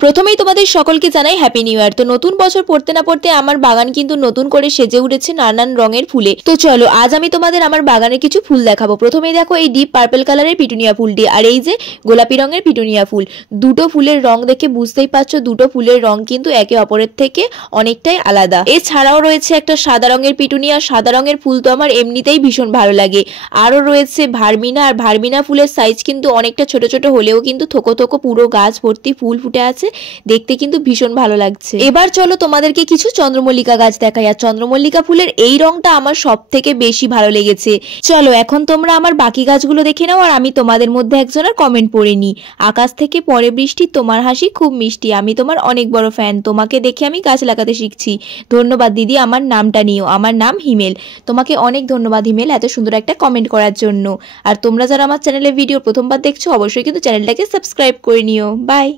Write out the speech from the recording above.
প্রথমেই তোমাদের সকলকে জানাই হ্যাপি নিউ ইয়ার। তো নতুন বছর পড়তে না পড়তে আমার বাগান কিন্তু নতুন করে সেজে উঠেছে নানান রঙের ফুলে। তো চলো আজ আমি তোমাদের আমার বাগানের কিছু ফুল দেখাবো। প্রথমেই দেখো এই ডিপ পার্পল কালারের পিটুনিয়া ফুলটি, আর এই যে গোলাপি রঙের পিটুনিয়া ফুল। দুটো ফুলের রং দেখে বুঝতেই পারছো দুটো ফুলের রং কিন্তু একে অপরের থেকে অনেকটাই আলাদা। এছাড়াও রয়েছে একটা সাদা রঙের পিটুনিয়া। সাদা রঙের ফুল তো আমার এমনিতেই ভীষণ ভালো লাগে। আরও রয়েছে ভার্মিনা, আর ভার্মিনা ফুলের সাইজ কিন্তু অনেকটা ছোট ছোট হলেও কিন্তু থোকো থোকো পুরো গাছ ভর্তি ফুল ফুটে আছে, দেখতে কিন্তু ভীষণ ভালো লাগছে। এবার চলো তোমাদেরকে কিছু চন্দ্রমল্লিকা গাছ দেখাই। আর চন্দ্রমল্লিকা ফুলের এই রংটা আমার সব থেকে বেশি ভালো লেগেছে। চলো এখন তোমরা আমার বাকি গাছগুলো দেখে নাও, আর আমি তোমাদের মধ্যে একজনের কমেন্ট পড়ে নিই। আকাশ থেকে পড়ে বৃষ্টি, তোমার হাসি খুব মিষ্টি, আমি তোমার অনেক বড় ফ্যান, তোমাকে দেখে আমি গাছ লাগাতে শিখছি। ধন্যবাদ দিদি, আমার নামটা নিও, আমার নাম হিমেল। তোমাকে অনেক ধন্যবাদ হিমেল এত সুন্দর একটা কমেন্ট করার জন্য। আর তোমরা যারা আমার চ্যানেলে ভিডিও প্রথমবার দেখছো অবশ্যই কিন্তু চ্যানেলটাকে সাবস্ক্রাইব করে নিও। বাই।